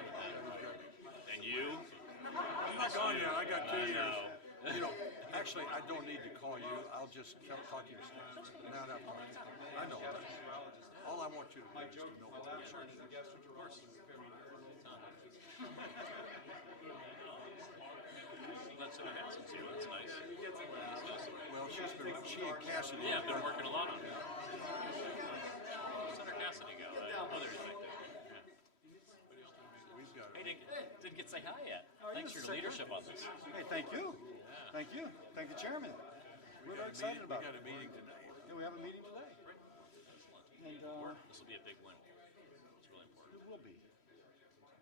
And you? I'm not gone yet. I got 2 years. You know, actually, I don't need to call you. I'll just talk to your staff. Now that I'm talking to you. I know that. All I want you to do is to know what I'm saying. That's sincere. That's nice. Well, she and Cassidy. Yeah, I've been working a lot on it. Senator Cassidy go. Other detective. We've got Hey, didn't get to say hi yet. Oh, Thanks for your leadership on this. Hey, thank you. Yeah. Thank you. Thank the chairman. We're very excited about We got it. a meeting today. Yeah, we have a meeting today. And This will be a big win. It's really important. it will be.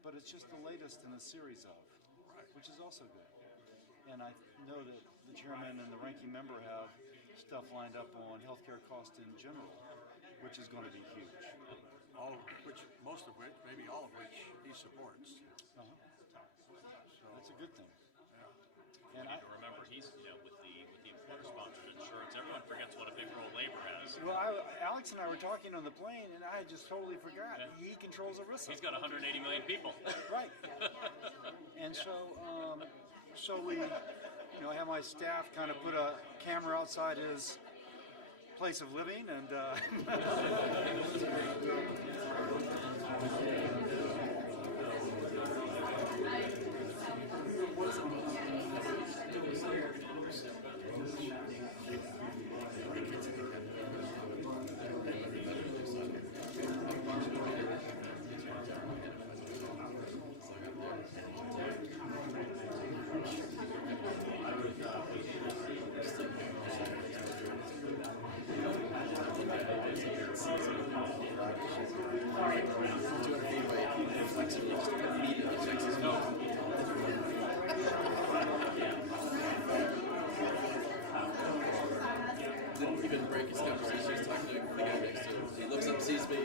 But it's just the latest in a series of, which is also good. And I know that the chairman and the ranking member have stuff lined up on healthcare costs in general, which is going to be huge. All of which, most of which, maybe all of which, he supports. So that's a good thing. And I need to remember, he's with the employer-sponsored insurance. Everyone forgets what a big role labor has. Well, Alex and I were talking on the plane, and I just totally forgot. Yeah. He controls ERISA. He's got 180 million people. Right. And so we, have my staff kind of put a camera outside his place of living, and didn't even break his conversation. He's talking to the guy next to him. He looks up, sees me.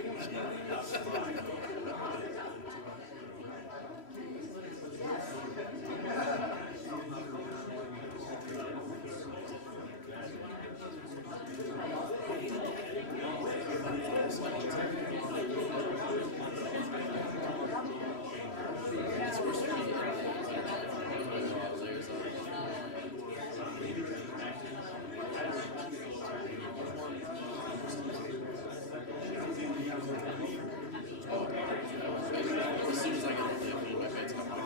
As soon as I get on the phone, my pants come off.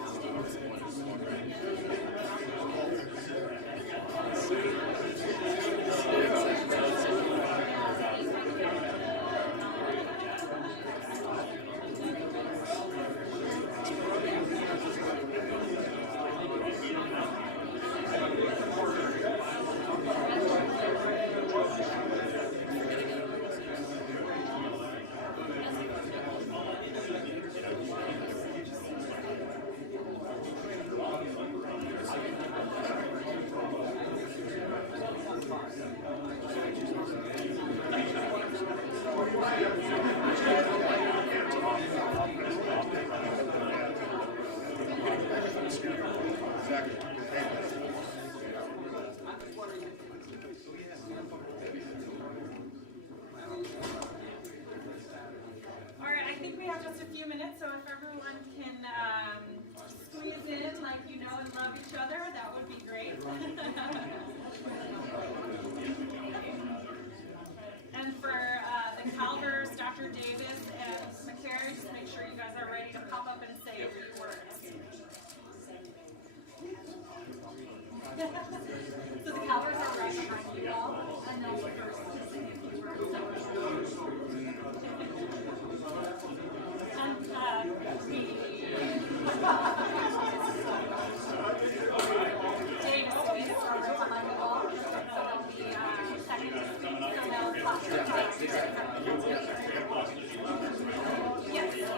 And for the Calvers, Dr. Davis, and McCary, just make sure you guys are ready to pop up and say a few words. So the Calvers are right behind you all, and they'll be first to say a few words. And Davis are right behind you all, so they'll be second to speak, so they'll talk to Yes, they're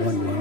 1.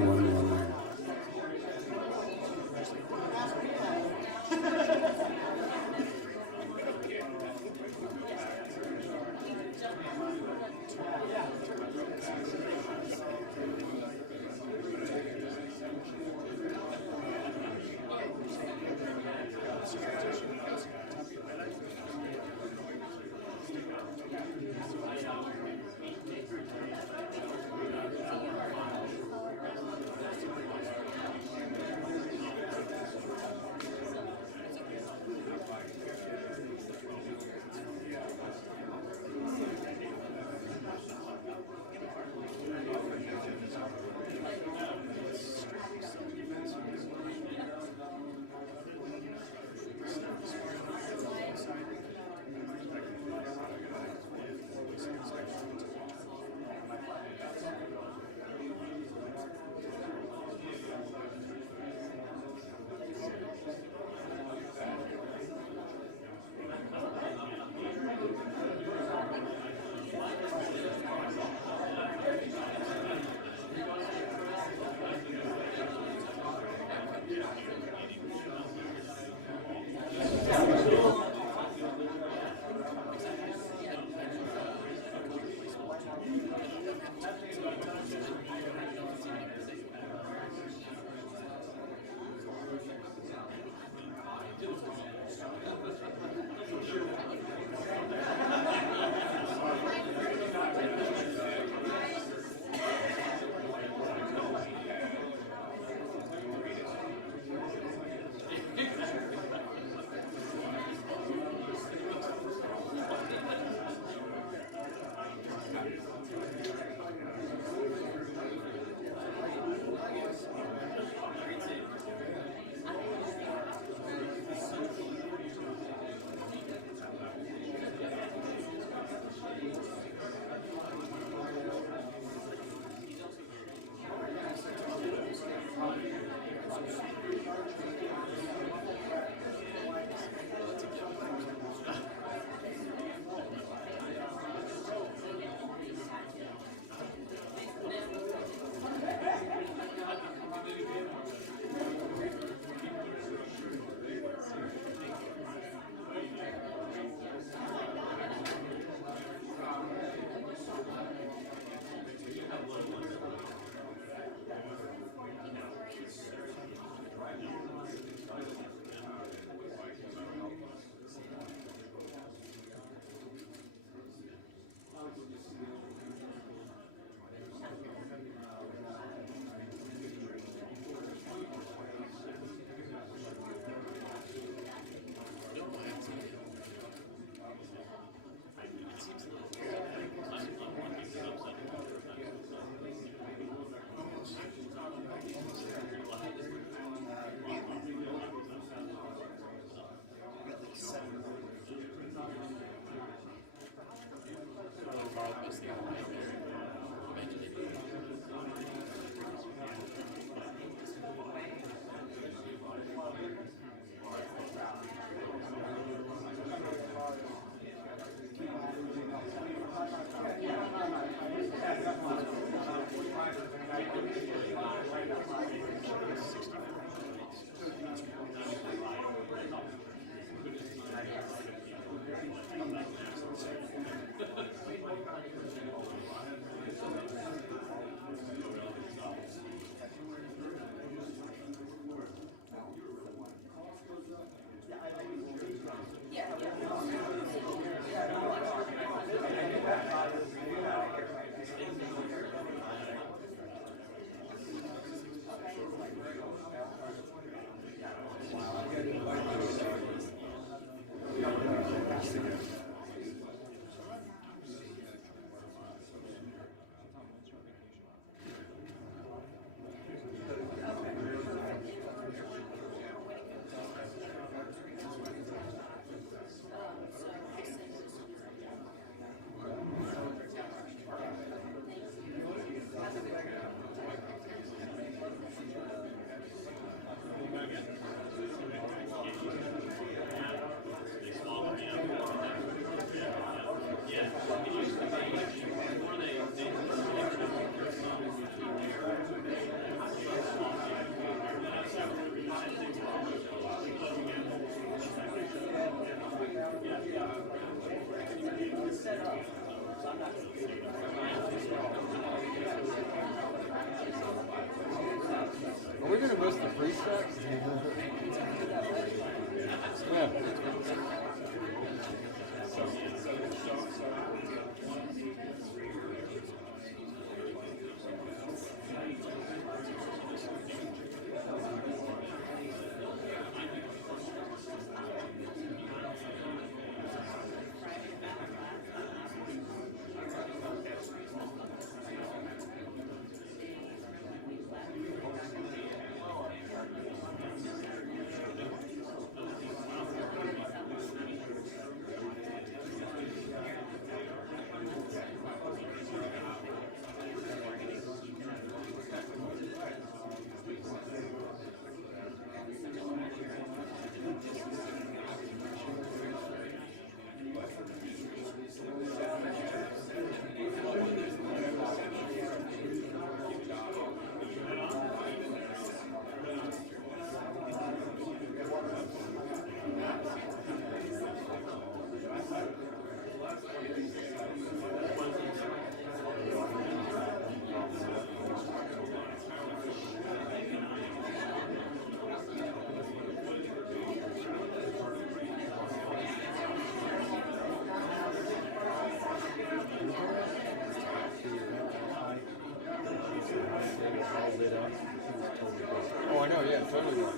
totally will.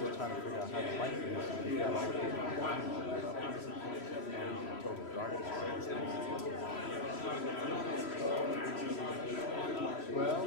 We're trying to figure out how to light this. We got all the people total darkness. Well,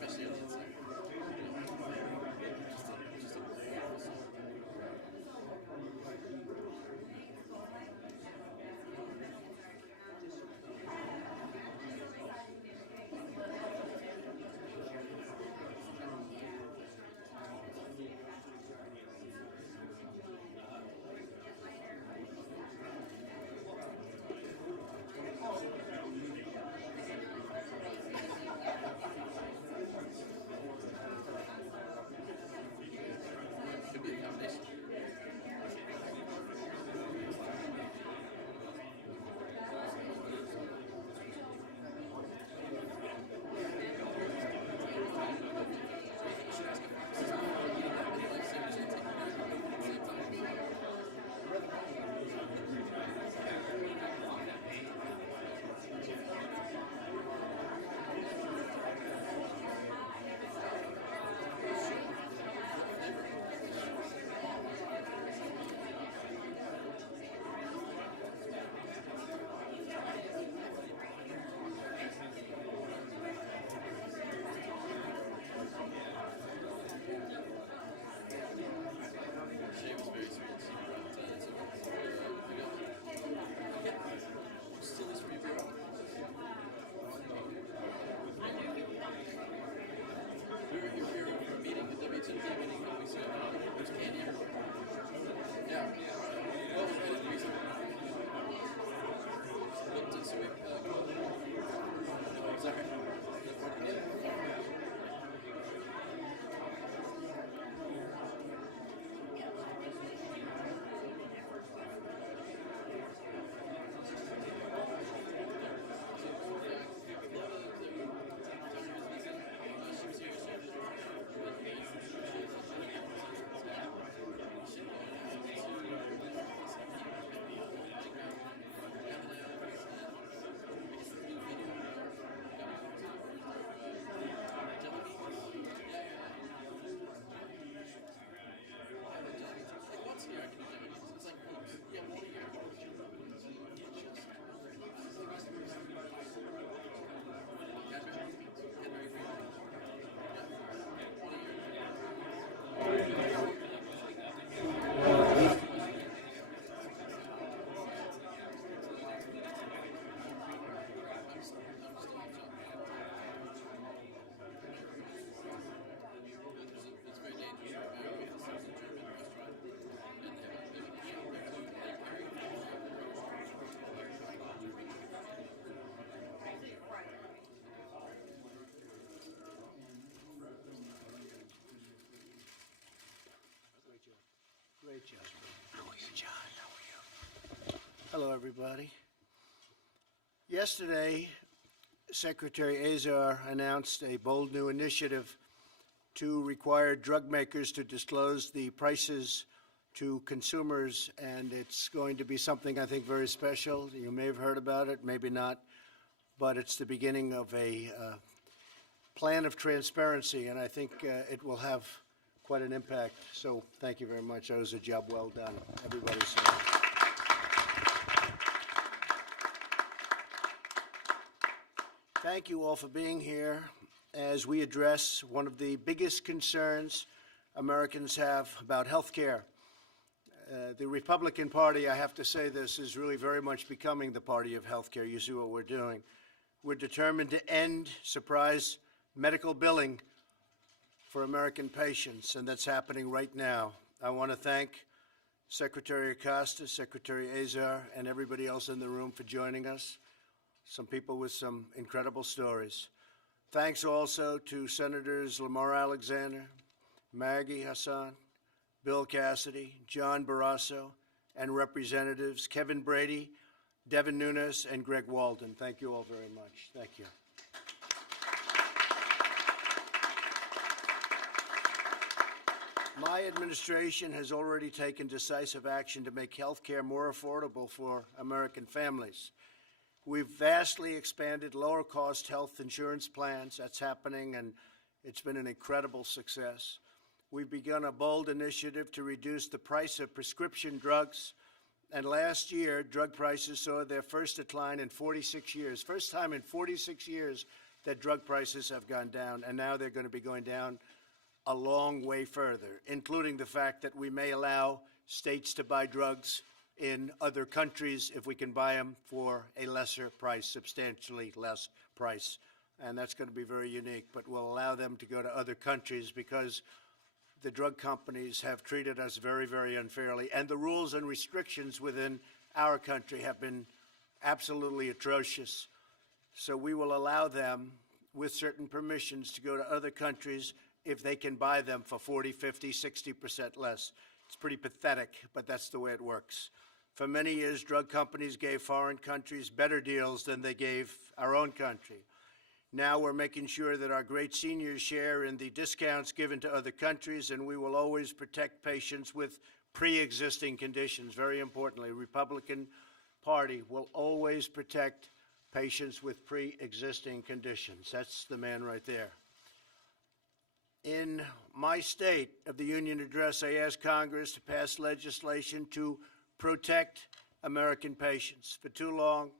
especially on the inside. Just a wonderful song. Could be a combination. Shay was very sweet. She brought what's still this for you, girl? We were here for a meeting, a WTP meeting a couple weeks ago. There's candy everywhere. Yeah. Well, it was right at the reason. But so we sorry. Great job. How are you, John? How are you? Hello, everybody. Yesterday, Secretary Azar announced a bold new initiative to require drug makers to disclose the prices to consumers, and it's going to be something I think very special. You may have heard about it, maybe not, but it's the beginning of a plan of transparency, and I think it will have quite an impact. So thank you very much. That was a job well done. Everybody said it. Thank you all for being here as we address one of the biggest concerns Americans have about health care. The Republican Party, I have to say this, is really very much becoming the party of health care. You see what we're doing. We're determined to end surprise medical billing for American patients, and that's happening right now. I want to thank Secretary Acosta, Secretary Azar, and everybody else in the room for joining us. Some people with some incredible stories. Thanks also to Senators Lamar Alexander, Maggie Hassan, Bill Cassidy, John Barrasso, and Representatives Kevin Brady, Devin Nunes, and Greg Walden. Thank you all very much. Thank you. My administration has already taken decisive action to make health care more affordable for American families. We've vastly expanded lower-cost health insurance plans. That's happening, and it's been an incredible success. We've begun a bold initiative to reduce the price of prescription drugs, and last year, drug prices saw their first decline in 46 years. First time in 46 years that drug prices have gone down, and now they're going to be going down a long way further, including the fact that we may allow states to buy drugs in other countries if we can buy them for a lesser price, substantially less price. And that's going to be very unique, but we'll allow them to go to other countries because the drug companies have treated us very, very unfairly, and the rules and restrictions within our country have been absolutely atrocious. So we will allow them, with certain permissions, to go to other countries if they can buy them for 40, 50, 60% less. It's pretty pathetic, but that's the way it works. For many years, drug companies gave foreign countries better deals than they gave our own country. Now we're making sure that our great seniors share in the discounts given to other countries, and we will always protect patients with pre-existing conditions. Very importantly, Republican Party will always protect patients with pre-existing conditions. That's the man right there. In my State of the Union address, I asked Congress to pass legislation to protect American patients. For too long,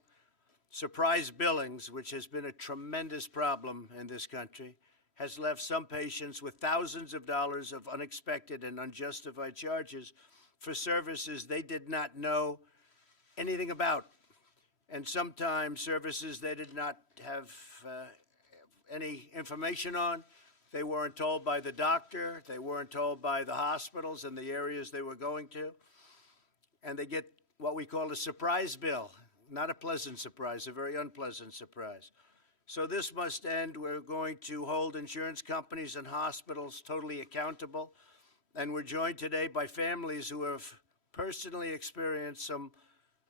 surprise billings, which has been a tremendous problem in this country, has left some patients with thousands of dollars of unexpected and unjustified charges for services they did not know anything about, and sometimes services they did not have any information on. They weren't told by the doctor, they weren't told by the hospitals in the areas they were going to, and they get what we call a surprise bill. Not a pleasant surprise, a very unpleasant surprise. So this must end. We're going to hold insurance companies and hospitals totally accountable, and we're joined today by families who have personally experienced some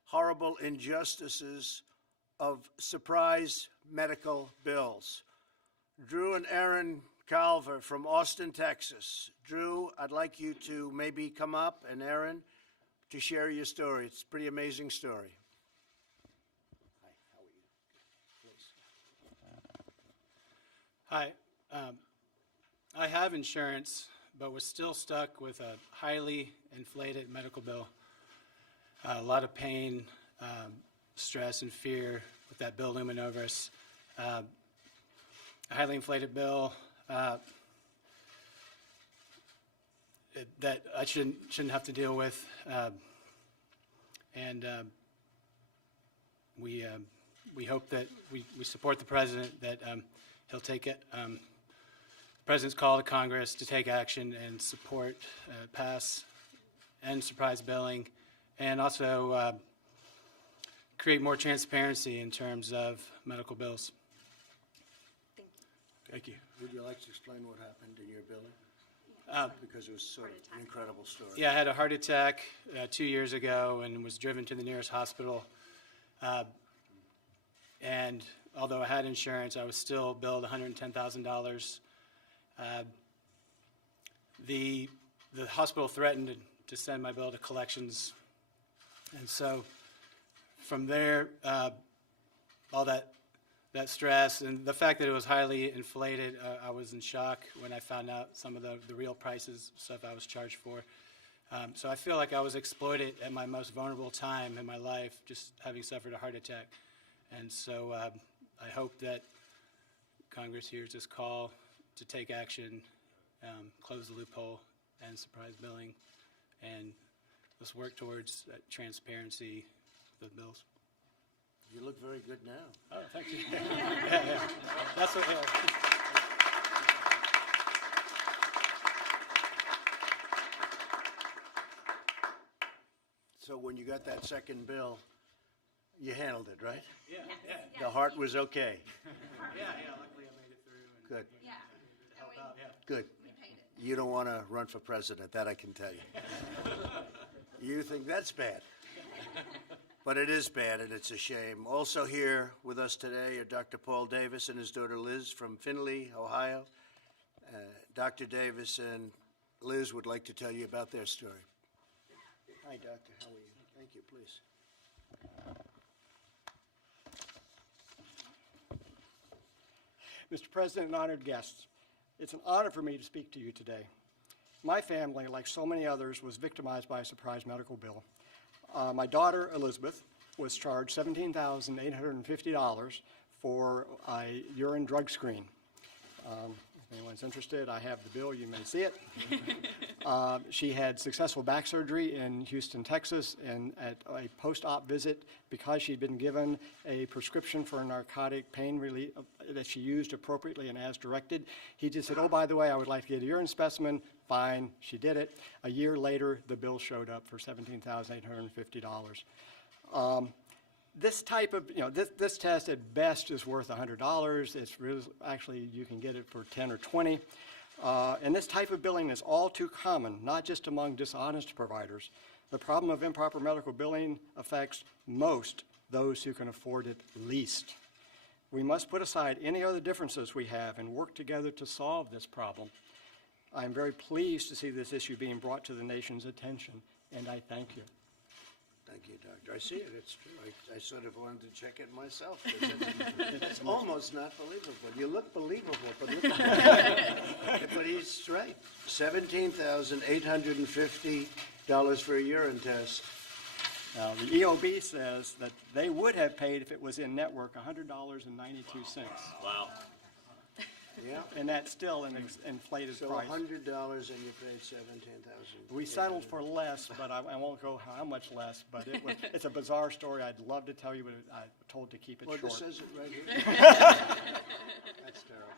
horrible injustices of surprise medical bills. Drew and Erin Calver from Austin, Texas. Drew, I'd like you to maybe come up, and Erin, to share your story. It's a pretty amazing story. Hi, how are you? Please. Hi. I have insurance, but was still stuck with a highly inflated medical bill. A lot of pain, stress, and fear with that bill looming over us. A highly inflated bill that I shouldn't have to deal with, and we hope that we support the president, that he'll take it. The president's call to Congress to take action and support, pass, end surprise billing, and also create more transparency in terms of medical bills. Thank you. Would you like to explain what happened in your billing? Because it was sort of an incredible story. Yeah, I had a heart attack 2 years ago and was driven to the nearest hospital. And although I had insurance, I was still billed $110,000. The hospital threatened to send my bill to collections. And so from there, all that stress and the fact that it was highly inflated, I was in shock when I found out some of the real prices, stuff I was charged for. So I feel like I was exploited at my most vulnerable time in my life, just having suffered a heart attack. And so I hope that Congress hears this call to take action, close the loophole, and surprise billing, and let's work towards transparency of the bills. You look very good now. Oh, thank you. Yeah. That's what. So when you got that second bill, you handled it, right? Yeah. The heart was okay. Yeah. Luckily, I made it through. Good. Yeah. Help out. Yeah. Good. We paid it. You don't want to run for president, that I can tell you. You think that's bad. But it is bad, and it's a shame. Also here with us today are Dr. Paul Davis and his daughter Liz from Findlay, Ohio. Dr. Davis and Liz would like to tell you about their story. Hi, Doctor. How are you? Thank you, please. Mr. President and honored guests, it's an honor for me to speak to you today. My family, like so many others, was victimized by a surprise medical bill. My daughter, Elizabeth, was charged $17,850 for a urine drug screen. If anyone's interested, I have the bill. You may see it. She had successful back surgery in Houston, Texas, and at a post-op visit, because she'd been given a prescription for a narcotic pain relief that she used appropriately and as directed, he just said, oh, by the way, I would like to get a urine specimen. Fine, she did it. A year later, the bill showed up for $17,850. This type of, this test at best is worth $100. It's really, actually, you can get it for 10 or 20. And this type of billing is all too common, not just among dishonest providers. The problem of improper medical billing affects most those who can afford it least. We must put aside any other differences we have and work together to solve this problem. I am very pleased to see this issue being brought to the nation's attention, and I thank you. Thank you, Doctor. I see it. It's true. I sort of wanted to check it myself. It's almost not believable. You look believable, but look but he's right. $17,850 for a urine test. Now, the EOB says that they would have paid, if it was in network, $100.92. Wow. Yeah. And that's still an inflated So price. $100 and you paid $17,000. We settled for less, but I won't go how much less, but it's a bizarre story. I'd love to tell you, but I'm told to keep it Well, short. this says it right here. That's terrible.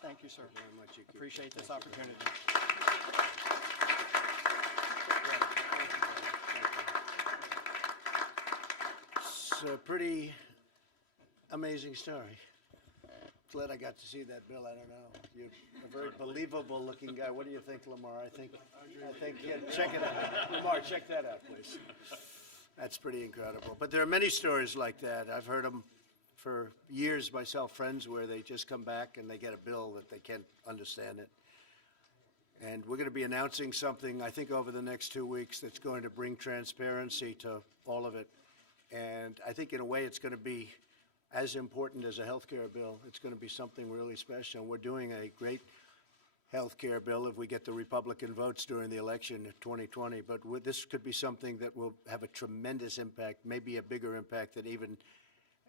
Thank you, sir. Very much. You keep Appreciate it. this Thank you. opportunity. It's a pretty amazing story. Glad I got to see that, Bill. I don't know. You're a very believable-looking guy. What do you think, Lamar? I think. Yeah, check it out. Lamar, check that out, please. That's pretty incredible. But there are many stories like that. I've heard them for years myself, friends where they just come back and they get a bill that they can't understand it. And we're going to be announcing something, I think, over the next 2 weeks that's going to bring transparency to all of it. And I think, in a way, it's going to be as important as a health care bill. It's going to be something really special. We're doing a great health care bill if we get the Republican votes during the election in 2020. But this could be something that will have a tremendous impact, maybe a bigger impact than even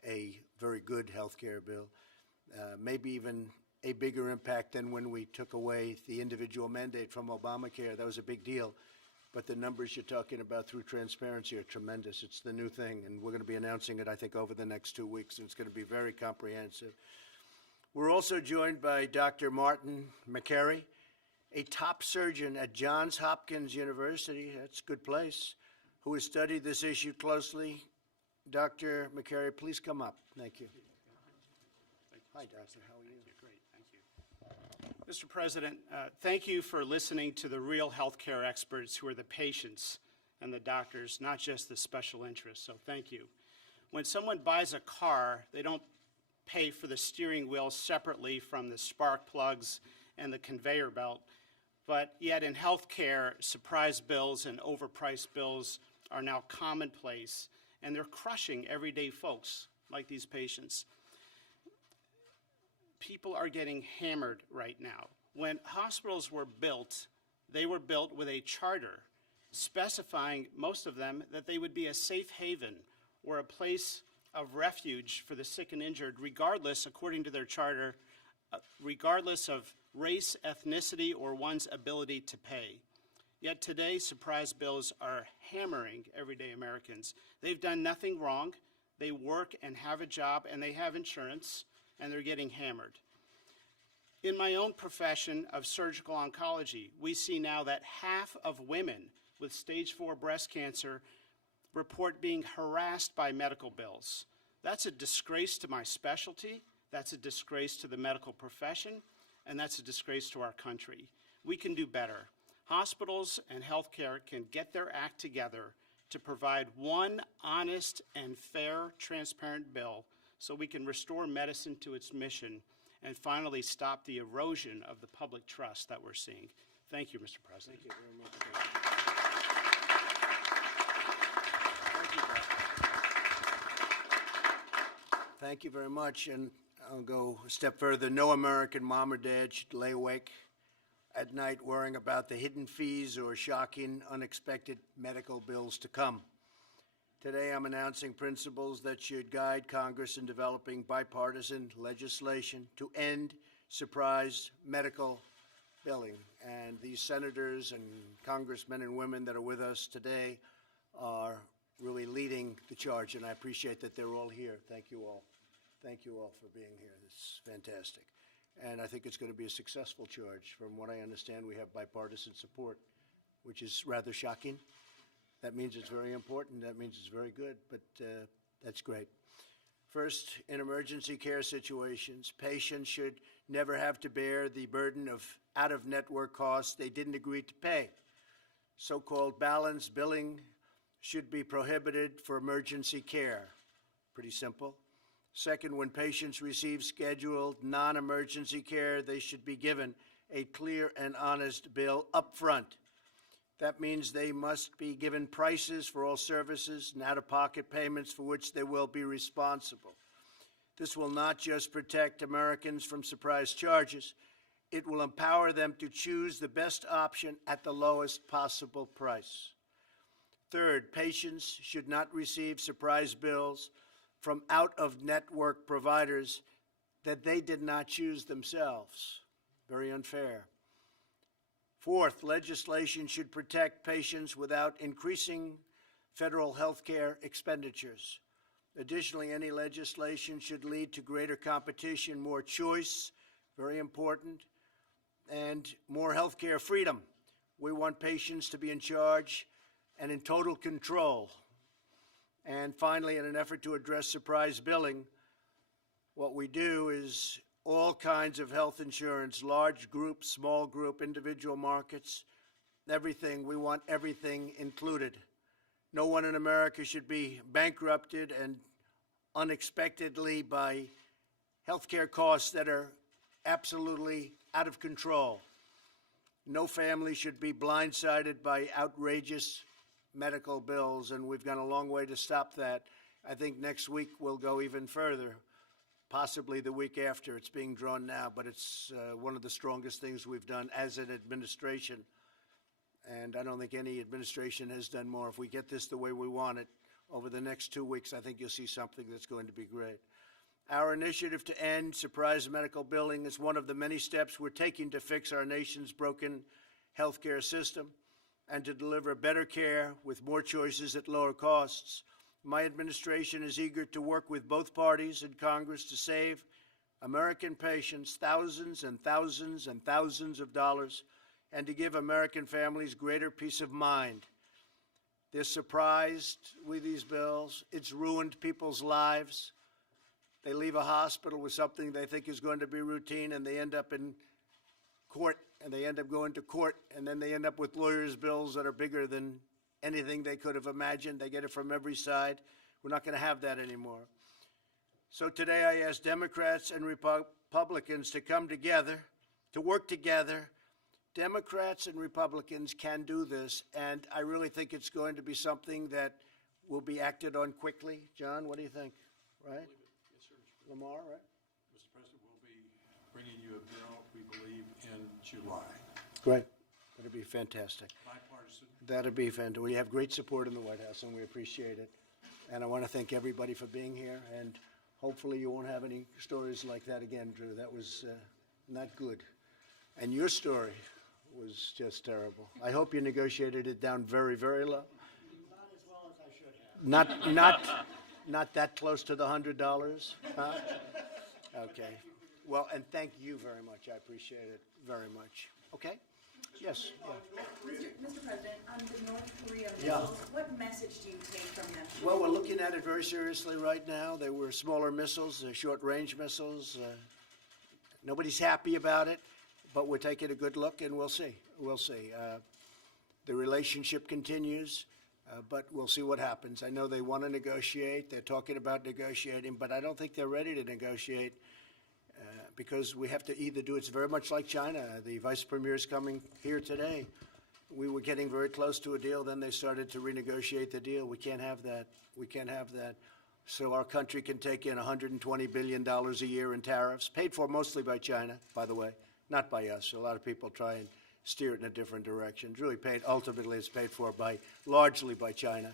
a very good health care bill. Maybe even a bigger impact than when we took away the individual mandate from Obamacare. That was a big deal. But the numbers you're talking about through transparency are tremendous. It's the new thing, and we're going to be announcing it, I think, over the next 2 weeks, and it's going to be very comprehensive. We're also joined by Dr. Martin McCary, a top surgeon at Johns Hopkins University, that's a good place, who has studied this issue closely. Dr. McCary, please come up. Thank you. Hi, Doctor. How are you? Great, thank you. Mr. President, thank you for listening to the real healthcare experts who are the patients and the doctors, not just the special interests, so thank you. When someone buys a car, they don't pay for the steering wheel separately from the spark plugs and the conveyor belt, but yet in healthcare, surprise bills and overpriced bills are now commonplace, and they're crushing everyday folks like these patients. People are getting hammered right now. When hospitals were built, they were built with a charter specifying, most of them, that they would be a safe haven or a place of refuge for the sick and injured, regardless, according to their charter, regardless of race, ethnicity, or one's ability to pay. Yet today, surprise bills are hammering everyday Americans. They've done nothing wrong. They work and have a job, and they have insurance, and they're getting hammered. In my own profession of surgical oncology, we see now that half of women with stage 4 breast cancer report being harassed by medical bills. That's a disgrace to my specialty, that's a disgrace to the medical profession, and that's a disgrace to our country. We can do better. Hospitals and healthcare can get their act together to provide one honest and fair, transparent bill so we can restore medicine to its mission and finally stop the erosion of the public trust that we're seeing. Thank you, Mr. President. Thank you very much. Thank you very much, and I'll go a step further. No American mom or dad should lay awake at night worrying about the hidden fees or shocking, unexpected medical bills to come. Today I'm announcing principles that should guide Congress in developing bipartisan legislation to end surprise medical billing. And these senators and congressmen and women that are with us today are really leading the charge, and I appreciate that they're all here. Thank you all. Thank you all for being here. It's fantastic. And I think it's going to be a successful charge. From what I understand, we have bipartisan support, which is rather shocking. That means it's very important. That means it's very good, but that's great. First, in emergency care situations, patients should never have to bear the burden of out-of-network costs they didn't agree to pay. So-called balance billing should be prohibited for emergency care. Pretty simple. Second, when patients receive scheduled non-emergency care, they should be given a clear and honest bill up front. That means they must be given prices for all services and out-of-pocket payments for which they will be responsible. This will not just protect Americans from surprise charges, it will empower them to choose the best option at the lowest possible price. Third, patients should not receive surprise bills from out-of-network providers that they did not choose themselves. Very unfair. Fourth, legislation should protect patients without increasing federal health care expenditures. Additionally, any legislation should lead to greater competition, more choice, very important, and more health care freedom. We want patients to be in charge and in total control. And finally, in an effort to address surprise billing, what we do is all kinds of health insurance, large group, small group, individual markets, everything. We want everything included. No one in America should be bankrupted and unexpectedly by health care costs that are absolutely out of control. No family should be blindsided by outrageous medical bills, and we've gone a long way to stop that. I think next week we'll go even further, possibly the week after. It's being drawn now, but it's one of the strongest things we've done as an administration, and I don't think any administration has done more. If we get this the way we want it over the next 2 weeks, I think you'll see something that's going to be great. Our initiative to end surprise medical billing is one of the many steps we're taking to fix our nation's broken healthcare system and to deliver better care with more choices at lower costs. My administration is eager to work with both parties in Congress to save American patients thousands and thousands and thousands of dollars and to give American families greater peace of mind. They're surprised with these bills. It's ruined people's lives. They leave a hospital with something they think is going to be routine, and they end up in court, and they end up going to court, and then they end up with lawyers' bills that are bigger than anything they could have imagined. They get it from every side. We're not going to have that anymore. So today I ask Democrats and Republicans to come together, to work together. Democrats and Republicans can do this, and I really think it's going to be something that will be acted on quickly. John, what do you think? Right? Yes, sir. Lamar, right? Mr. President, we'll be bringing you a bill, we believe, in July. Great. That'd be fantastic. Bipartisan. That'd be fantastic. We have great support in the White House, and we appreciate it. And I want to thank everybody for being here, and hopefully you won't have any stories like that again, Drew. That was not good. And your story was just terrible. I hope you negotiated it down very, very low. Not as well as I should have. Not that close to the $100, huh? Okay. Well, and thank you very much. I appreciate it very much. Okay? Yes. Yeah. Mr. President, on the North Korea Yeah. missiles, what message do you take from them? Well, we're looking at it very seriously right now. They were smaller missiles, short-range missiles. Nobody's happy about it, but we're taking a good look, and we'll see. We'll see. The relationship continues, but we'll see what happens. I know they want to negotiate. They're talking about negotiating, but I don't think they're ready to negotiate because we have to either do it's very much like China. The vice premier is coming here today. We were getting very close to a deal. Then they started to renegotiate the deal. We can't have that. We can't have that. So our country can take in $120 billion a year in tariffs, paid for mostly by China, by the way, not by us. A lot of people try and steer it in a different direction. It's really paid, ultimately it's paid for largely by China.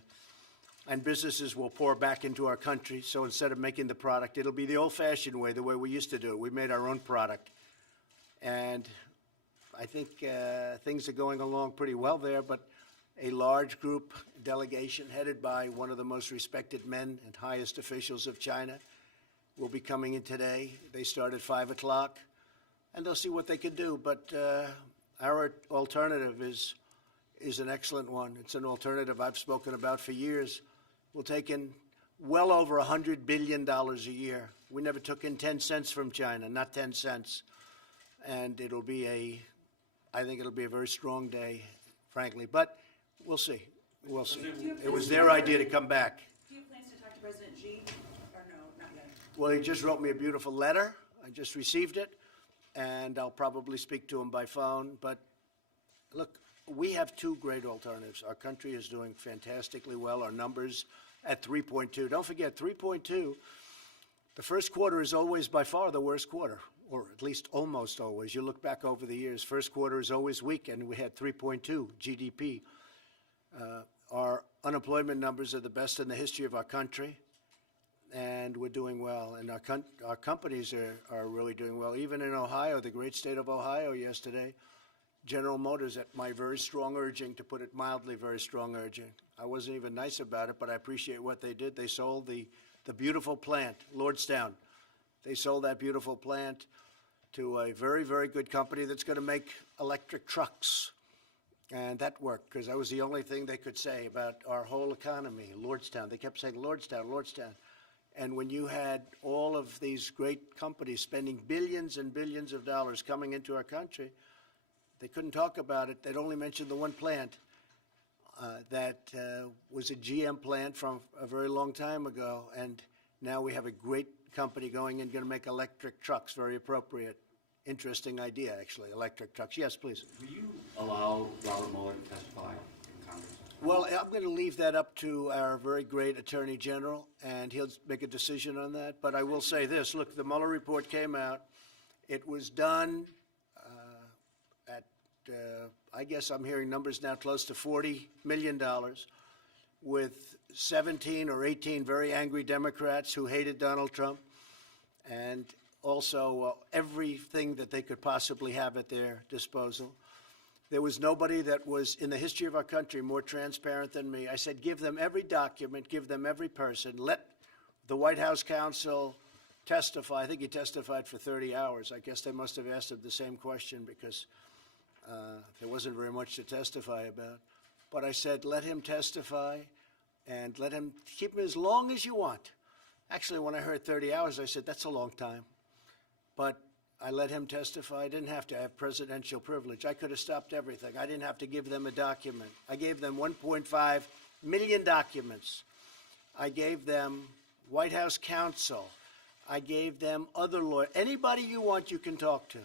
and businesses will pour back into our country. So instead of making the product, it'll be the old-fashioned way, the way we used to do it. We made our own product. And I think things are going along pretty well there, but a large group delegation headed by one of the most respected men and highest officials of China will be coming in today. They start at 5 o'clock, and they'll see what they can do. But our alternative is an excellent one. It's an alternative I've spoken about for years. We'll take in well over $100 billion a year. We never took in 10 cents from China, not 10 cents. And it'll be I think it'll be a very strong day, frankly. But we'll see. We'll see. It was their idea to come back. Do you have plans to talk to President Xi, or no, not yet? Well, he just wrote me a beautiful letter. I just received it, and I'll probably speak to him by phone. But look, we have two great alternatives. Our country is doing fantastically well. Our numbers at 3.2. Don't forget, 3.2, the first quarter is always by far the worst quarter, or at least almost always. You look back over the years, first quarter is always weak, and we had 3.2 GDP. Our unemployment numbers are the best in the history of our country, and we're doing well. And our companies are really doing well. Even in Ohio, the great state of Ohio yesterday, General Motors, at my very strong urging, to put it mildly, very strong urging. I wasn't even nice about it, but I appreciate what they did. They sold the beautiful plant, Lordstown. They sold that beautiful plant to a very, very good company that's going to make electric trucks. And that worked, because that was the only thing they could say about our whole economy, Lordstown. They kept saying, Lordstown, Lordstown. And when you had all of these great companies spending billions and billions of dollars coming into our country, they couldn't talk about it. They'd only mention the one plant that was a GM plant from a very long time ago. And now we have a great company going in, going to make electric trucks, very appropriate. Interesting idea, actually, electric trucks. Yes, please. Will you allow Robert Mueller to testify in Congress? Well, I'm going to leave that up to our very great Attorney General, and he'll make a decision on that. But I will say this. Look, the Mueller report came out. It was done I guess I'm hearing numbers now close to $40 million, with 17 or 18 very angry Democrats who hated Donald Trump, and also everything that they could possibly have at their disposal. There was nobody that was in the history of our country more transparent than me. I said, give them every document, give them every person, let the White House counsel testify. I think he testified for 30 hours. I guess they must have asked him the same question, because there wasn't very much to testify about. But I said, let him testify, and let him keep him as long as you want. Actually, when I heard 30 hours, I said, that's a long time. But I let him testify. I didn't have to have presidential privilege. I could have stopped everything. I didn't have to give them a document. I gave them 1.5 million documents. I gave them White House counsel. I gave them other lawyers. Anybody you want, you can talk to.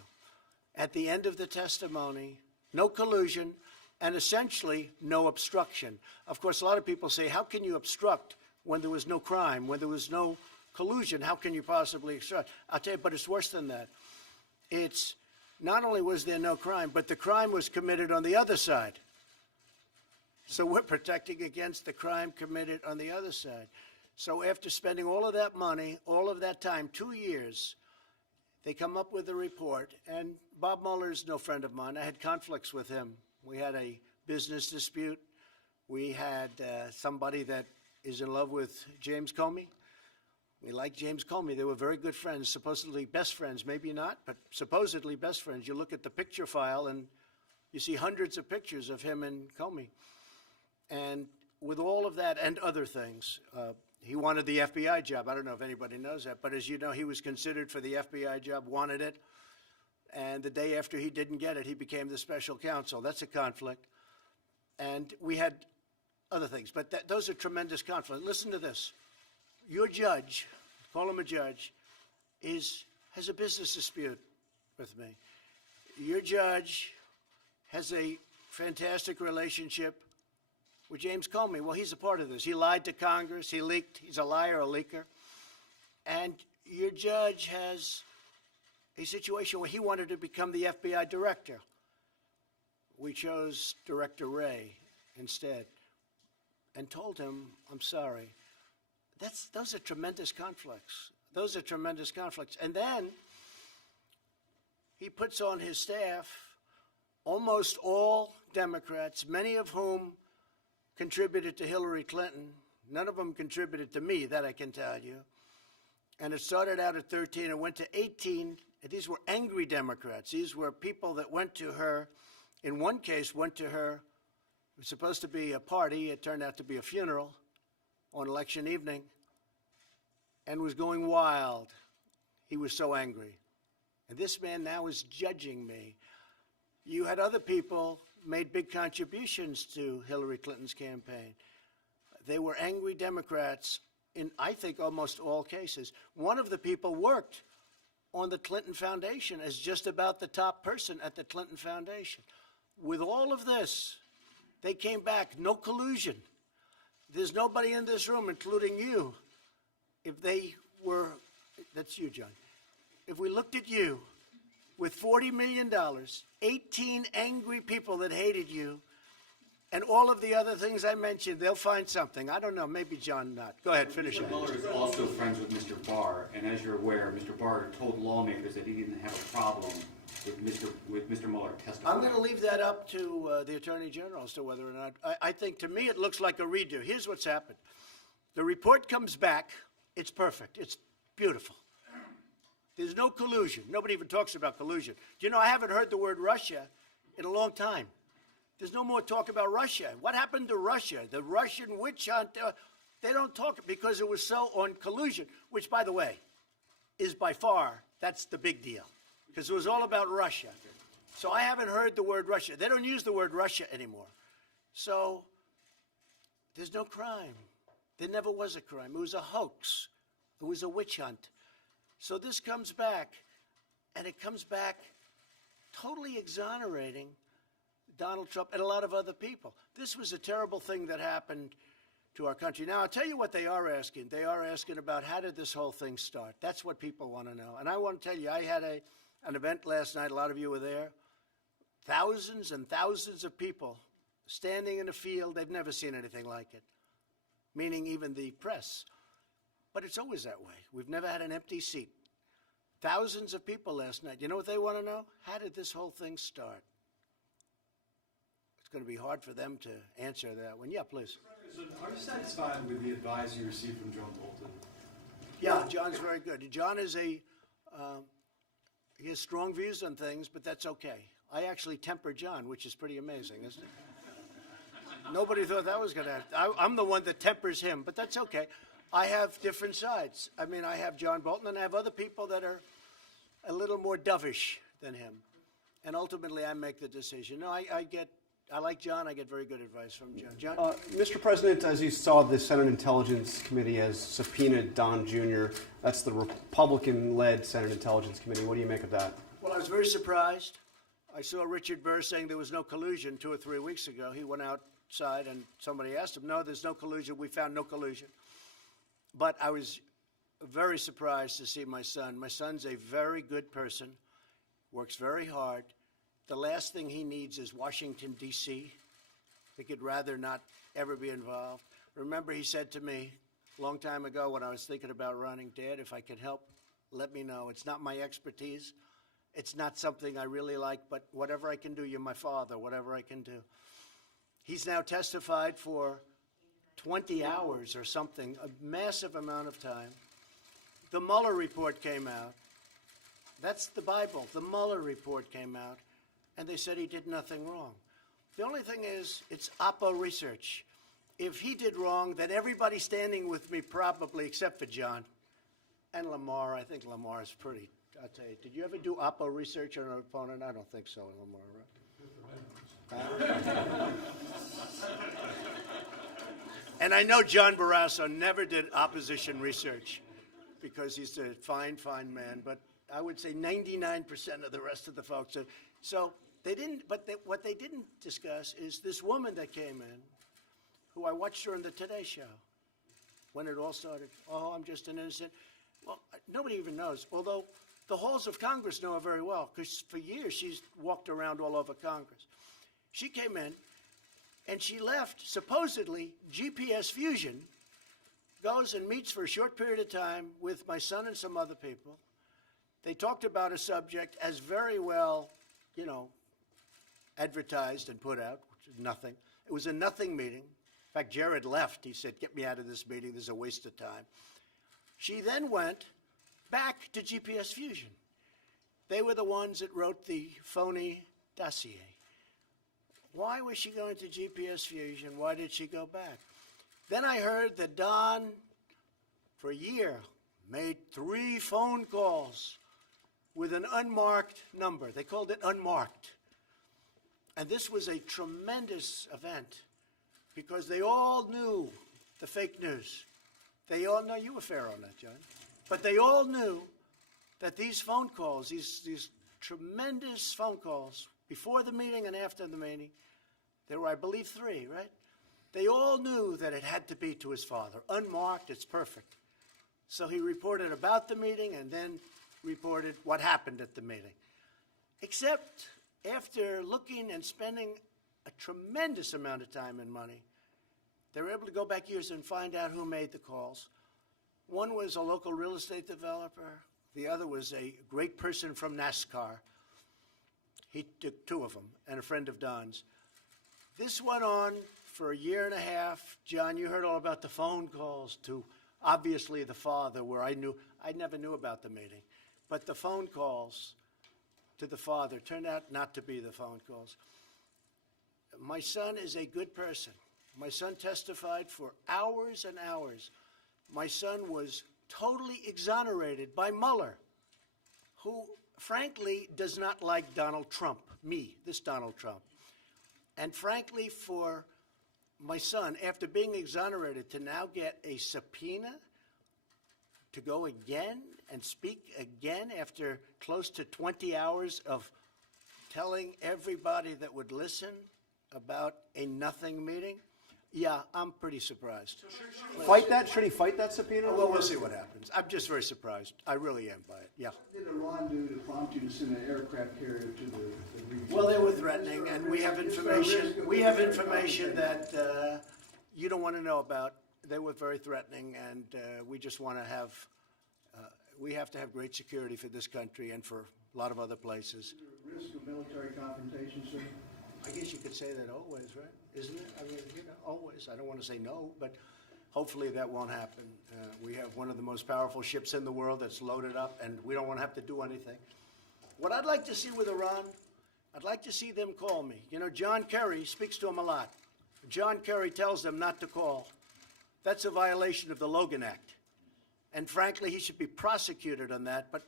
At the end of the testimony, no collusion, and essentially no obstruction. Of course, a lot of people say, how can you obstruct when there was no crime, when there was no collusion? How can you possibly obstruct? I'll tell you, but it's worse than that. It's not only was there no crime, but the crime was committed on the other side. So we're protecting against the crime committed on the other side. So after spending all of that money, all of that time, 2 years, they come up with a report. And Bob Mueller's no friend of mine. I had conflicts with him. We had a business dispute. We had somebody that is in love with James Comey. We like James Comey. They were very good friends, supposedly best friends. Maybe not, but supposedly best friends. You look at the picture file, and you see hundreds of pictures of him and Comey. And with all of that and other things, he wanted the FBI job. I don't know if anybody knows that, but as you know, he was considered for the FBI job, wanted it. And the day after he didn't get it, he became the special counsel. That's a conflict. And we had other things, but those are tremendous conflicts. Listen to this. Your judge, call him a judge, has a business dispute with me. Your judge has a fantastic relationship with James Comey. Well, he's a part of this. He lied to Congress. He leaked. He's a liar, a leaker. And your judge has a situation where he wanted to become the FBI director. We chose Director Wray instead. and told him, I'm sorry. Those are tremendous conflicts. Those are tremendous conflicts. And then he puts on his staff almost all Democrats, many of whom contributed to Hillary Clinton. None of them contributed to me, that I can tell you. And it started out at 13 and went to 18. And these were angry Democrats. These were people that went to her, in one case, went to her, it was supposed to be a party. It turned out to be a funeral on election evening, and was going wild. He was so angry. And this man now is judging me. You had other people made big contributions to Hillary Clinton's campaign. They were angry Democrats in, I think, almost all cases. One of the people worked on the Clinton Foundation as just about the top person at the Clinton Foundation. With all of this, they came back, no collusion. There's nobody in this room, including you. If they were, that's you, John. If we looked at you with $40 million, 18 angry people that hated you, and all of the other things I mentioned, they'll find something. I don't know, maybe John not. Go ahead, finish it. Mr. Mueller is also friends with Mr. Burr, and as you're aware, Mr. Burr told lawmakers that he didn't have a problem with Mr. Mueller testifying. I'm going to leave that up to the Attorney General as to whether or not. I think, to me, it looks like a redo. Here's what's happened. The report comes back. It's perfect. It's beautiful. There's no collusion. Nobody even talks about collusion. Do you know, I haven't heard the word Russia in a long time. There's no more talk about Russia. What happened to Russia? The Russian witch hunt, they don't talk because it was so on collusion, which, by the way, is by far, that's the big deal, because it was all about Russia. So I haven't heard the word Russia. They don't use the word Russia anymore. So there's no crime. There never was a crime. It was a hoax. It was a witch hunt. So this comes back, and it comes back totally exonerating Donald Trump and a lot of other people. This was a terrible thing that happened to our country. Now, I'll tell you what they are asking. They are asking about how did this whole thing start. That's what people want to know. And I want to tell you, I had an event last night. A lot of you were there. Thousands and thousands of people standing in a field. They've never seen anything like it, meaning even the press. But it's always that way. We've never had an empty seat. Thousands of people last night. You know what they want to know? How did this whole thing start? It's going to be hard for them to answer that one. Yeah, please. Are you satisfied with the advice you received from John Bolton? Yeah, John's very good. John is he has strong views on things, but that's okay. I actually temper John, which is pretty amazing, isn't it? Nobody thought that was going to happen. I'm the one that tempers him, but that's okay. I have different sides. I mean, I have John Bolton, and I have other people that are a little more dovish than him. And ultimately, I make the decision. No, I like John. I get very good advice from John. John? Mr. President, as you saw, the Senate Intelligence Committee has subpoenaed Don Jr. That's the Republican-led Senate Intelligence Committee. What do you make of that? Well, I was very surprised. I saw Richard Burr saying there was no collusion 2 or 3 weeks ago. He went outside and somebody asked him, no, there's no collusion. We found no collusion. But I was very surprised to see my son. My son's a very good person, works very hard. The last thing he needs is Washington, D.C. I think he'd rather not ever be involved. Remember, he said to me a long time ago when I was thinking about running, Dad, if I can help, let me know. It's not my expertise. It's not something I really like, but whatever I can do, you're my father, whatever I can do. He's now testified for 20 hours or something, a massive amount of time. The Mueller report came out. That's the Bible. The Mueller report came out. And they said he did nothing wrong. The only thing is, it's Oppo research. If he did wrong, then everybody standing with me probably, except for John and Lamar. I think Lamar is pretty, I'll tell you. Did you ever do Oppo research on an opponent? I don't think so, Lamar, right? And I know John Barrasso never did opposition research because he's a fine, fine man. But I would say 99% of the rest of the folks. So they didn't, but what they didn't discuss is this woman that came in, who I watched her on the Today Show when it all started. Oh, I'm just an innocent. Well, nobody even knows, although the halls of Congress know her very well because for years she's walked around all over Congress. She came in, And she left, supposedly, GPS Fusion goes and meets for a short period of time with my son and some other people. They talked about a subject as very well, advertised and put out, which is nothing. It was a nothing meeting. In fact, Jared left. He said, get me out of this meeting. This is a waste of time. She then went back to GPS Fusion. They were the ones that wrote the phony dossier. Why was she going to GPS Fusion? Why did she go back? Then I heard that Don, for a year, made 3 phone calls with an unmarked number. They called it unmarked. And this was a tremendous event because they all knew the fake news. They all know, you were fair on that, John. But they all knew that these phone calls, these tremendous phone calls, before the meeting and after the meeting, there were, I believe, 3, right? They all knew that it had to be to his father. Unmarked, it's perfect. So he reported about the meeting and then reported what happened at the meeting. Except after looking and spending a tremendous amount of time and money, they were able to go back years and find out who made the calls. One was a local real estate developer. The other was a great person from NASCAR. He took 2 of them, and a friend of Don's. This went on for a year and a half. John, you heard all about the phone calls to, obviously, the father, where I never knew about the meeting. But the phone calls to the father turned out not to be the phone calls. My son is a good person. My son testified for hours and hours. My son was totally exonerated by Mueller, who, frankly, does not like Donald Trump, this Donald Trump. And frankly, for my son, after being exonerated, to now get a subpoena to go again and speak again after close to 20 hours of telling everybody that would listen about a nothing meeting, yeah, I'm pretty surprised. Fight that? Should he fight that subpoena? Well, we'll see what happens. I'm just very surprised. I really am by it, yeah. What did Iran do to prompt you to send an aircraft carrier to the region? Well, they were threatening, and we have information. We have information that you don't want to know about. They were very threatening, and we just want to have. We have to have great security for this country and for a lot of other places. Risk of military confrontation, sir? I guess you could say that always, right? Isn't it? I mean, always. I don't want to say no, but hopefully that won't happen. We have one of the most powerful ships in the world that's loaded up, and we don't want to have to do anything. What I'd like to see with Iran, I'd like to see them call me. John Kerry speaks to them a lot. John Kerry tells them not to call. That's a violation of the Logan Act. And frankly, he should be prosecuted on that. But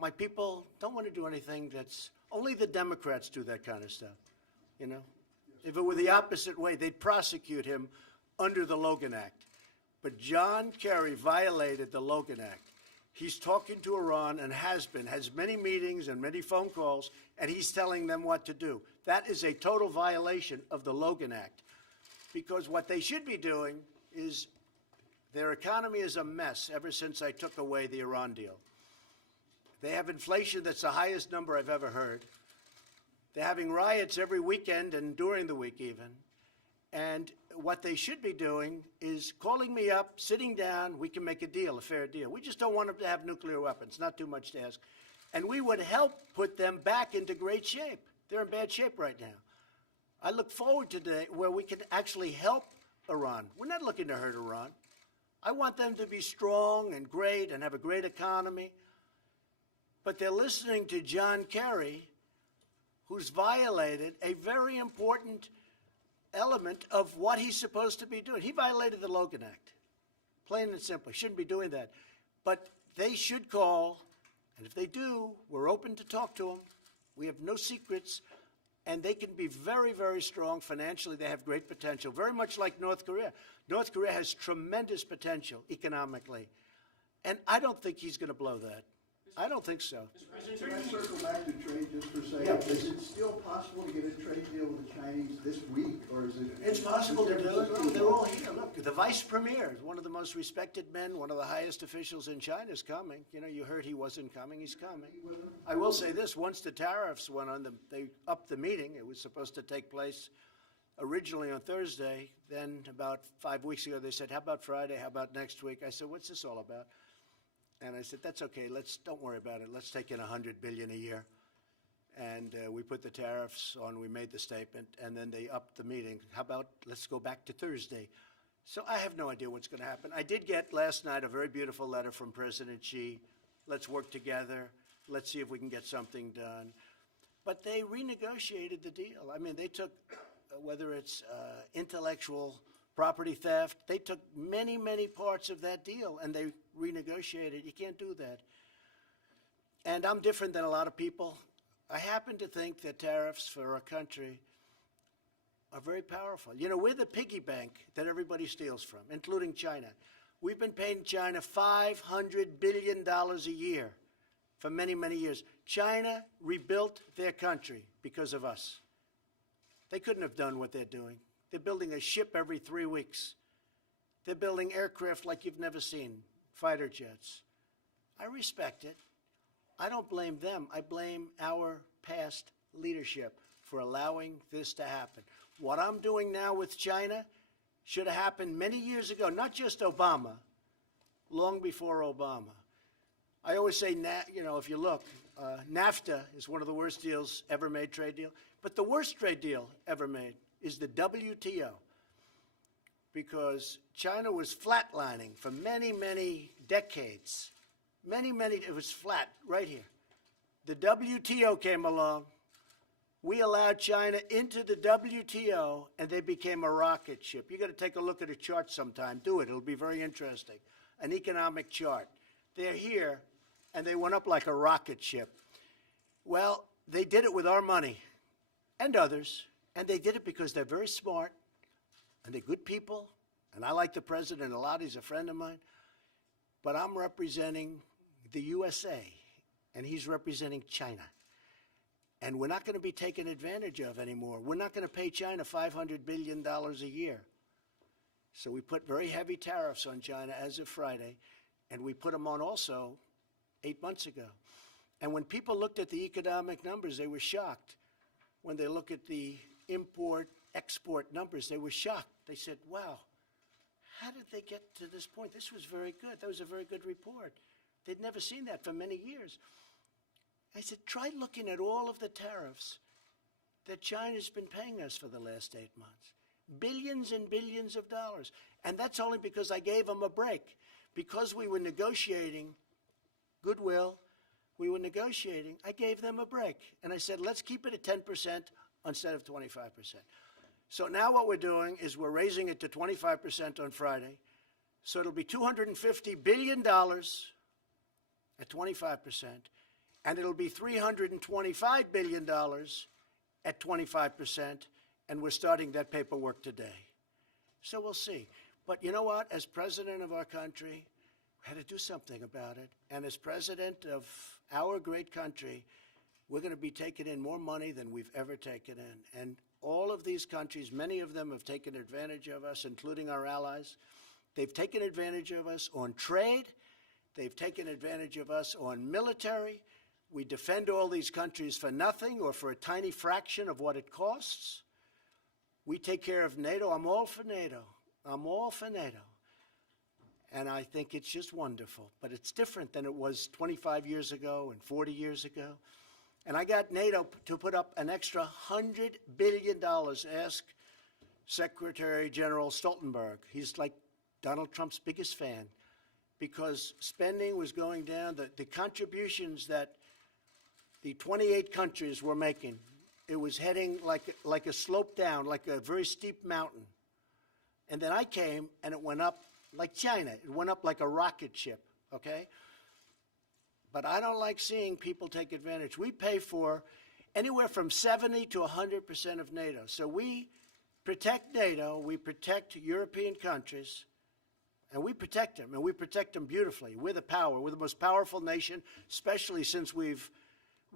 my people don't want to do anything that's, only the Democrats do that kind of stuff, If it were the opposite way, they'd prosecute him under the Logan Act. But John Kerry violated the Logan Act. He's talking to Iran and has many meetings and many phone calls, and he's telling them what to do. That is a total violation of the Logan Act. Because what they should be doing is, their economy is a mess ever since I took away the Iran deal. They have inflation that's the highest number I've ever heard. They're having riots every weekend and during the week even. And what they should be doing is calling me up, sitting down, we can make a deal, a fair deal. We just don't want them to have nuclear weapons, not too much to ask. And we would help put them back into great shape. They're in bad shape right now. I look forward to the day where we can actually help Iran. We're not looking to hurt Iran. I want them to be strong and great and have a great economy. But they're listening to John Kerry, who's violated a very important element of what he's supposed to be doing. He violated the Logan Act, plain and simple. He shouldn't be doing that. But they should call, and if they do, we're open to talk to them. We have no secrets, and they can be very, very strong financially. They have great potential, very much like North Korea. North Korea has tremendous potential economically, and I don't think he's going to blow that. I don't think so. Can I circle back to trade just for a second? Yeah, is it still possible to get a trade deal with the Chinese this week, or is it? It's possible to do it. They're all here. Look, the vice premier, one of the most respected men, one of the highest officials in China, is coming. You heard he wasn't coming. He's coming. I will say this: once the tariffs went on, they upped the meeting. It was supposed to take place originally on Thursday. Then about 5 weeks ago, they said, how about Friday? How about next week? I said, what's this all about? And I said, that's okay. Don't worry about it. Let's take in $100 billion a year. And we put the tariffs on. We made the statement, and then they upped the meeting. How about let's go back to Thursday? So I have no idea what's going to happen. I did get last night a very beautiful letter from President Xi. Let's work together. Let's see if we can get something done. But they renegotiated the deal. I mean, they took, whether it's intellectual property theft, they took many, many parts of that deal, and they renegotiated. You can't do that. And I'm different than a lot of people. I happen to think that tariffs for our country are very powerful. You know, we're the piggy bank that everybody steals from, including China. We've been paying China $500 billion a year for many, many years. China rebuilt their country because of us. They couldn't have done what they're doing. They're building a ship every 3 weeks. They're building aircraft like you've never seen, fighter jets. I respect it. I don't blame them. I blame our past leadership for allowing this to happen. What I'm doing now with China should have happened many years ago, not just Obama, long before Obama. I always say, you know, if you look, NAFTA is one of the worst deals ever made, trade deal. But the worst trade deal ever made is the WTO, because China was flatlining for many, many decades. It was flat right here. The WTO came along. We allowed China into the WTO, and they became a rocket ship. You got to take a look at a chart sometime. Do it. It'll be very interesting. An economic chart. They're here, and they went up like a rocket ship. Well, they did it with our money and others, and they did it because they're very smart, and they're good people, and I like the president a lot. He's a friend of mine. But I'm representing the USA, and he's representing China. And we're not going to be taken advantage of anymore. We're not going to pay China $500 billion a year. So we put very heavy tariffs on China as of Friday, and we put them on also 8 months ago. And when people looked at the economic numbers, they were shocked. When they look at the import-export numbers, they were shocked. They said, wow, how did they get to this point? This was very good. That was a very good report. They'd never seen that for many years. I said, try looking at all of the tariffs that China's been paying us for the last 8 months. Billions and billions of dollars. And that's only because I gave them a break. Because we were negotiating goodwill, we were negotiating, I gave them a break. And I said, let's keep it at 10% instead of 25%. So now what we're doing is we're raising it to 25% on Friday. So it'll be $250 billion at 25%. And it'll be $325 billion at 25%, and we're starting that paperwork today. So we'll see. But you know what? As president of our country, we had to do something about it. And as president of our great country, we're going to be taking in more money than we've ever taken in. And all of these countries, many of them have taken advantage of us, including our allies. They've taken advantage of us on trade. They've taken advantage of us on military. We defend all these countries for nothing or for a tiny fraction of what it costs. We take care of NATO. I'm all for NATO. I'm all for NATO. And I think it's just wonderful. But it's different than it was 25 years ago and 40 years ago. And I got NATO to put up an extra $100 billion. Ask Secretary General Stoltenberg. He's like Donald Trump's biggest fan, because spending was going down. The contributions that the 28 countries were making, it was heading like a slope down, like a very steep mountain. And then I came, and it went up like China. It went up like a rocket ship, okay? But I don't like seeing people take advantage. We pay for anywhere from 70 to 100% of NATO. So we protect NATO, we protect European countries, and we protect them, and we protect them beautifully. We're the power. We're the most powerful nation, especially since we've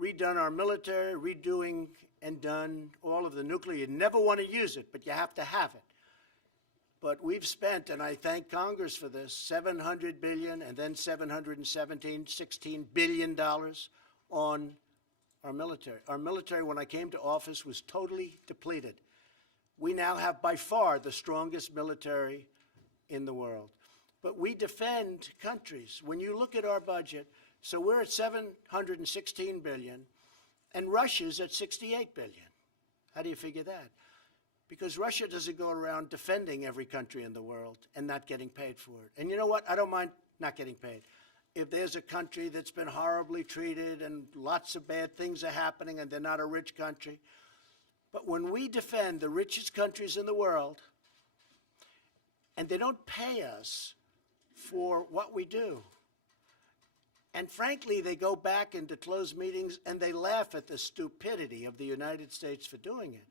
redone our military, redoing and done all of the nuclear. You never want to use it, but you have to have it. But we've spent, and I thank Congress for this, $700 billion and then $16 billion on our military. Our military, when I came to office, was totally depleted. We now have by far the strongest military in the world. But we defend countries. When you look at our budget, so we're at 716 billion, and Russia's at 68 billion. How do you figure that? Because Russia doesn't go around defending every country in the world and not getting paid for it. And you know what? I don't mind not getting paid. If there's a country that's been horribly treated and lots of bad things are happening and they're not a rich country, but when we defend the richest countries in the world and they don't pay us for what we do, and frankly, they go back into closed meetings and they laugh at the stupidity of the United States for doing it.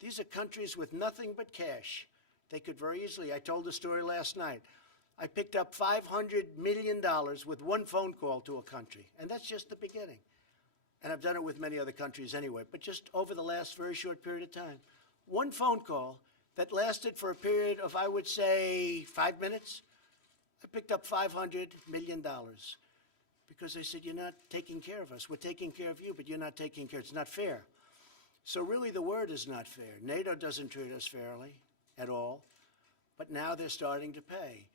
These are countries with nothing but cash. They could very easily, I told the story last night, I picked up $500 million with one phone call to a country, and that's just the beginning. And I've done it with many other countries anyway, but just over the last very short period of time. One phone call that lasted for a period of, I would say, 5 minutes. I picked up $500 million because they said, you're not taking care of us. We're taking care of you, but you're not taking care. It's not fair. So really the word is not fair. NATO doesn't treat us fairly at all, but now they're starting to pay.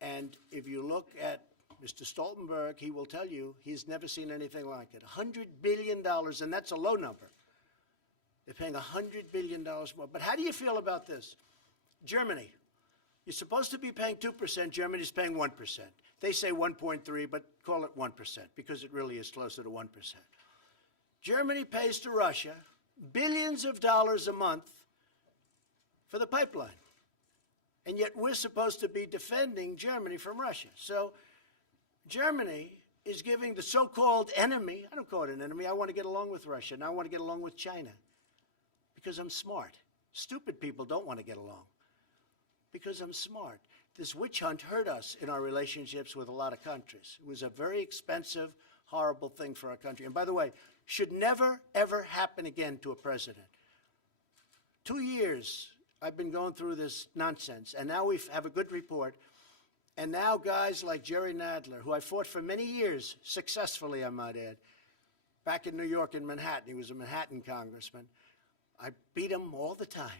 And if you look at Mr. Stoltenberg, he will tell you he's never seen anything like it. $100 billion, and that's a low number. They're paying $100 billion more. But how do you feel about this? Germany. You're supposed to be paying 2%. Germany's paying 1%. They say 1.3, but call it 1% because it really is closer to 1%. Germany pays to Russia billions of dollars a month for the pipeline. And yet we're supposed to be defending Germany from Russia. So Germany is giving the so-called enemy, I don't call it an enemy, I want to get along with Russia, and I want to get along with China because I'm smart. Stupid people don't want to get along because I'm smart. This witch hunt hurt us in our relationships with a lot of countries. It was a very expensive, horrible thing for our country. And by the way, should never, ever happen again to a president. 2 years I've been going through this nonsense, and now we have a good report. And now guys like Jerry Nadler, who I fought for many years, successfully I might add, back in New York in Manhattan, he was a Manhattan congressman, I beat him all the time.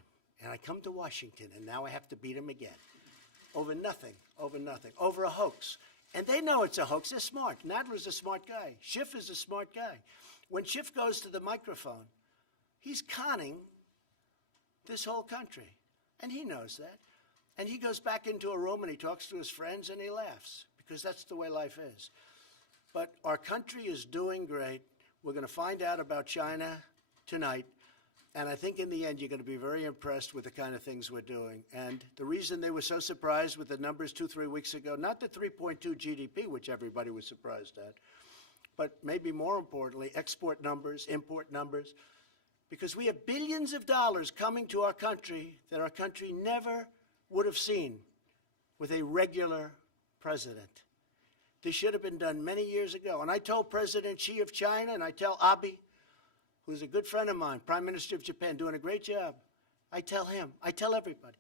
And I come to Washington, and now I have to beat him again. Over nothing, over a hoax. And they know it's a hoax. They're smart. Nadler's a smart guy. Schiff is a smart guy. When Schiff goes to the microphone, he's conning this whole country. And he knows that. And he goes back into a room and he talks to his friends and he laughs because that's the way life is. But our country is doing great. We're going to find out about China tonight. And I think in the end, you're going to be very impressed with the kind of things we're doing. And the reason they were so surprised with the numbers 2-3 weeks ago, not the 3.2 GDP, which everybody was surprised at, but maybe more importantly, export numbers, import numbers, because we have billions of dollars coming to our country that our country never would have seen with a regular president. This should have been done many years ago. And I told President Xi of China, and I tell Abe, who's a good friend of mine, Prime Minister of Japan, doing a great job. I tell him, I tell everybody.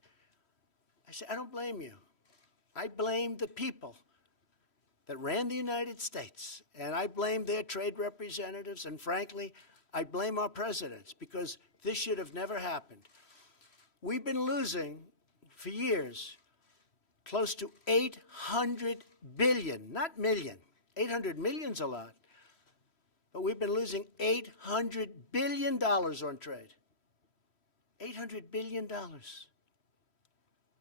I say, I don't blame you. I blame the people that ran the United States, and I blame their trade representatives, and frankly, I blame our presidents because this should have never happened. We've been losing for years close to 800 billion, not million. 800 million's a lot. But we've been losing $800 billion on trade. $800 billion.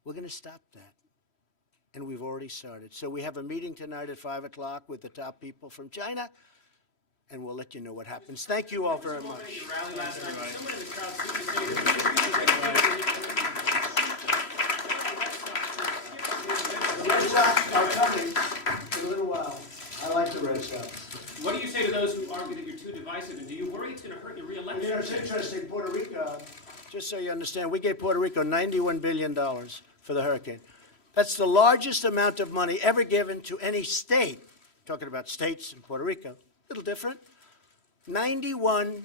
We're going to stop that. And we've already started. So we have a meeting tonight at 5 o'clock with the top people from China, and we'll let you know what happens. Thank you all very much. Red Sox are coming in a little while. I like the Red Sox. What do you say to those who argue that you're too divisive, and do you worry it's going to hurt your re-election? You know, it's interesting, Puerto Rico, just so you understand, we gave Puerto Rico $91 billion for the hurricane. That's the largest amount of money ever given to any state. Talking about states in Puerto Rico, a little different. $91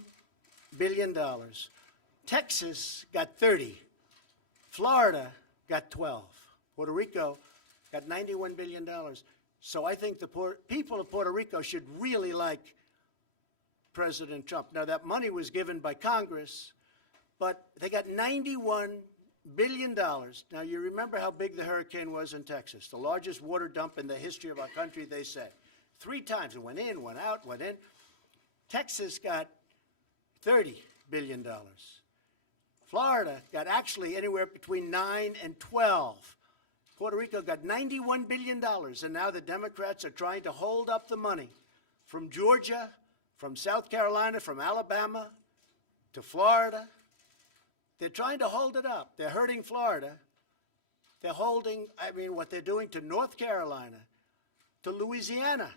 billion. Texas got 30. Florida got 12. Puerto Rico got $91 billion. So I think the people of Puerto Rico should really like President Trump. Now, that money was given by Congress, But they got $91 billion. Now, you remember how big the hurricane was in Texas, the largest water dump in the history of our country, they said. 3 times. It went in, went out, went in. Texas got $30 billion. Florida got actually anywhere between 9 and 12. Puerto Rico got $91 billion, and now the Democrats are trying to hold up the money from Georgia, from South Carolina, from Alabama to Florida. They're trying to hold it up. They're hurting Florida. They're holding, what they're doing to North Carolina, to Louisiana.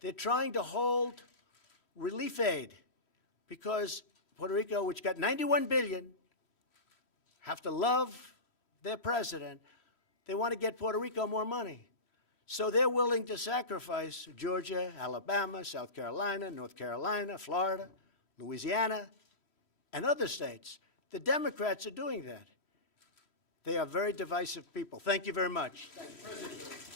They're trying to hold relief aid because Puerto Rico, which got $91 billion, have to love their president. They want to get Puerto Rico more money. So they're willing to sacrifice Georgia, Alabama, South Carolina, North Carolina, Florida, Louisiana, and other states. The Democrats are doing that. They are very divisive people. Thank you very much. Thank you, President.